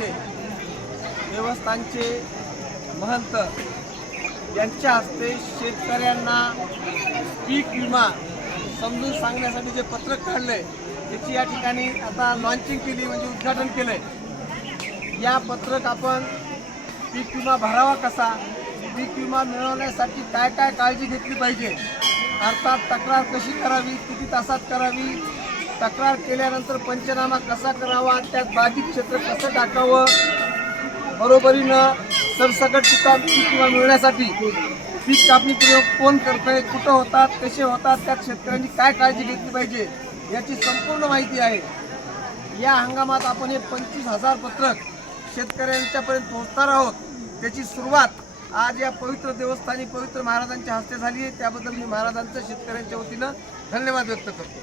येथे देवस्थानचे महंत यांच्या हस्ते शेतकऱ्यांना पीक विमा समजून सांगण्यासाठी जे पत्रक काढले त्याची या ठिकाणी आता लॉन्चिंग केली, म्हणजे उद्घाटन केलंय। या पत्रक आपण पीक विमा भरावा कसा, पीक विमा मिळवण्यासाठी काय काय काळजी घेतली पाहिजे, अर्थात तक्रार कशी करावी, किती तासात करावी, तक्रार केल्यानंतर पंचनामा कसा करावा, त्यात बाधित क्षेत्र कसं टाकावं, बरोबरीनं सरसकट पीक विमा मिळण्यासाठी पीक कापणी प्रयोग कोण करतंय, कुठं होतात, कसे होतात, त्यात शेतकऱ्यांनी काय काळजी घेतली पाहिजे याची संपूर्ण माहिती आहे। या हंगामात आपण हे 25,000 पत्रक शेतकऱ्यांच्यापर्यंत पोहोचणार आहोत। त्याची सुरुवात आज या पवित्र देवस्थानी पवित्र महाराजांच्या हस्ते झाली आहे। त्याबद्दल मी महाराजांचं शेतकऱ्यांच्या वतीनं धन्यवाद व्यक्त करतो।